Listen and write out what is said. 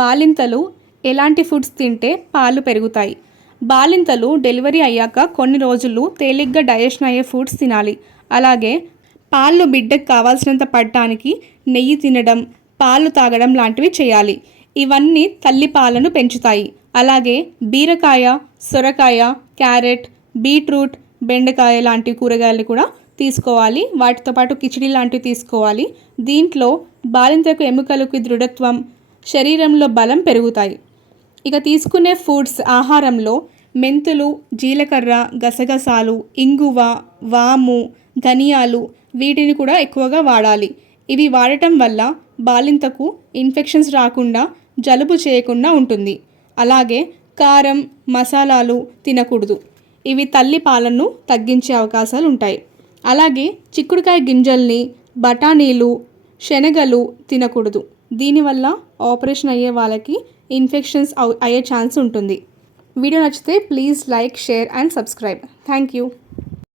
బాలింతలు ఎలాంటి ఫుడ్స్ తింటే పాలు పెరుగుతాయి? బాలింతలు డెలివరీ అయ్యాక కొన్ని రోజులు తేలిగ్గా డైజెషన్ అయ్యే ఫుడ్స్ తినాలి. అలాగే పాలు బిడ్డకు కావాల్సినంత పడటానికి నెయ్యి తినడం పాలు తాగడం లాంటివి చేయాలి. ఇవన్నీ తల్లి పాలను పెంచుతాయి. అలాగే బీరకాయ సొరకాయ క్యారెట్ బీట్రూట్ బెండకాయ లాంటి కూరగాయలు కూడా తీసుకోవాలి. వాటితో పాటు కిచిడి లాంటివి తీసుకోవాలి. దీంట్లో బాలింతకు ఎముకలకు దృఢత్వం శరీరంలో బలం పెరుగుతాయి. ఇక తీసుకునే ఫుడ్స్ ఆహారంలో మెంతులు జీలకర్ర గసగసాలు ఇంగువ వాము ధనియాలు వీటిని కూడా ఎక్కువగా వాడాలి. ఇవి వాడటం వల్ల బాలింతకు ఇన్ఫెక్షన్స్ రాకుండా జలుబు చేయకుండా ఉంటుంది. అలాగే కారం మసాలాలు తినకూడదు. ఇవి తల్లి పాలను తగ్గించే అవకాశాలు ఉంటాయి అలాగే చిక్కుడుకాయ గింజల్ని బఠానీలు శనగలు తినకూడదు. దీనివల్ల ఆపరేషన్ అయ్యే వాళ్ళకి ఇన్ఫెక్షన్స్ అవ్- అయ్యే ఛాన్స్ ఉంటుంది. వీడియో నచ్చితే please like share and subscribe. Thank you.